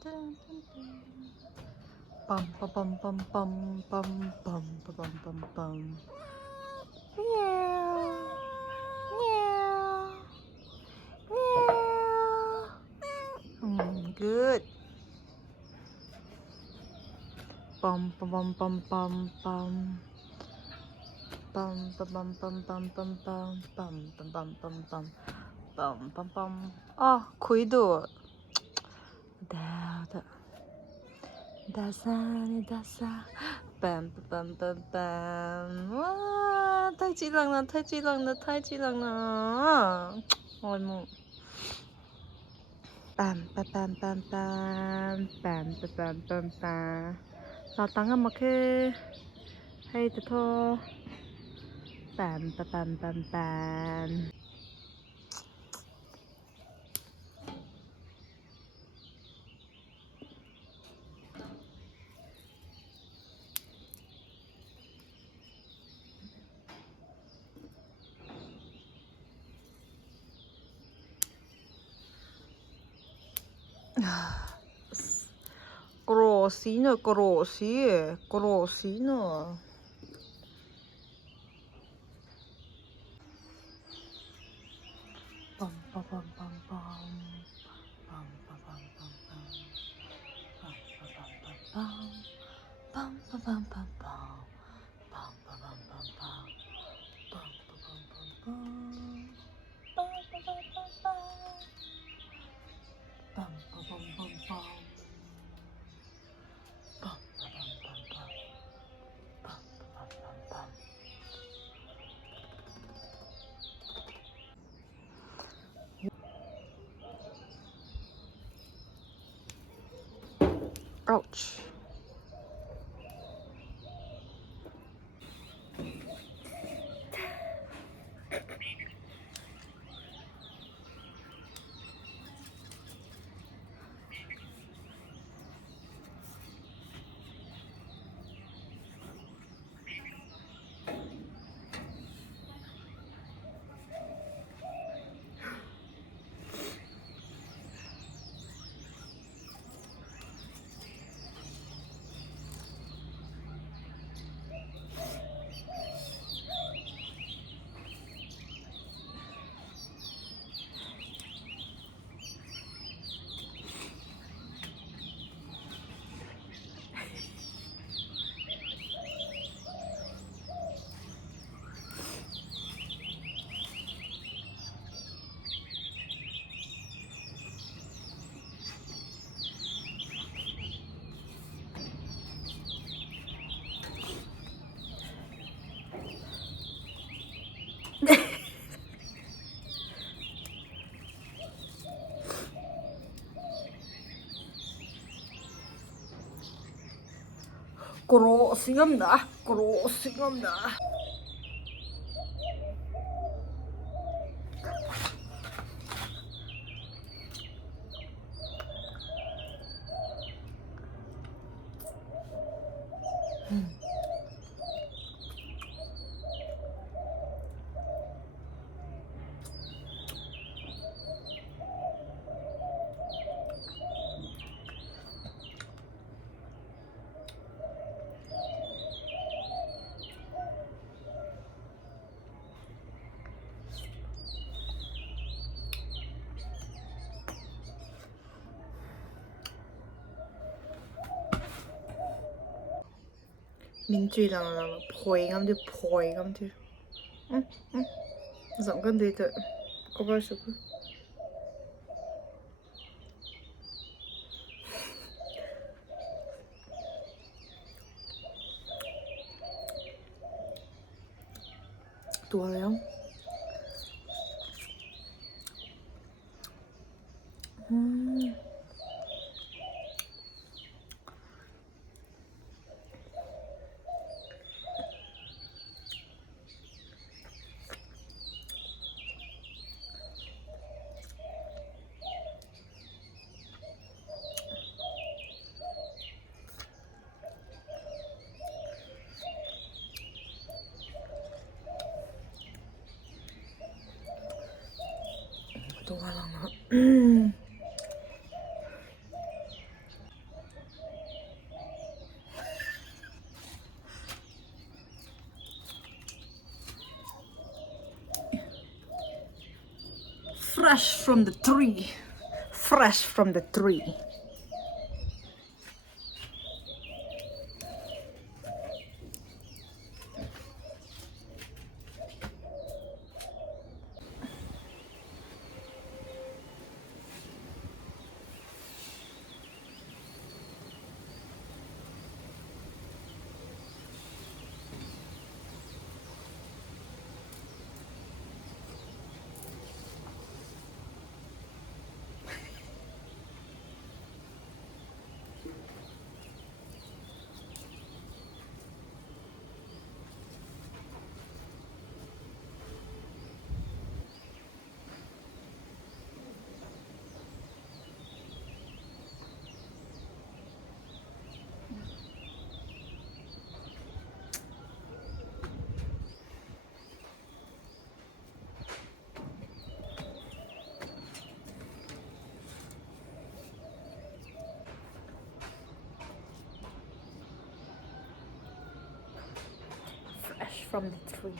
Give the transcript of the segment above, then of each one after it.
Bum bum bum bum bum bum bum bum bum bum. Meow. Meow. Meow. Good. Bum bum bum bum bum bum. Bum bum bum bum bum bum bum bum bum bum bum bum bum bum. Ah, kuydu. Da. 다산에 빰빰빰빰빰 와太激浪了 ôi mu 빰빰빰빰빰 lo tăng âm mà khi hay từ thô 빰빰빰빰빰 Grosino, grosino. Bum bum bum bum bum. Bum bum bum bum bum. Bum bum bum bum bum. Bum bum bum bum bum. Bum bum bum bum bum. Bum bum bum bum bum. Bum bum bum bum bum. Bum bum bum bum bum. Bum bum bum bum bum. Bum bum bum bum. Ouch. Grossing엄다. 민주이랑 포잉함들. 응. giọng con gì vậy? Có bao giờ 좋아요? 음. 또 화랑나. fresh from the tree, fresh from the tree. Fresh from the tree.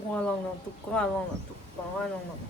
Tungalang ng tukalang ng tukalang ng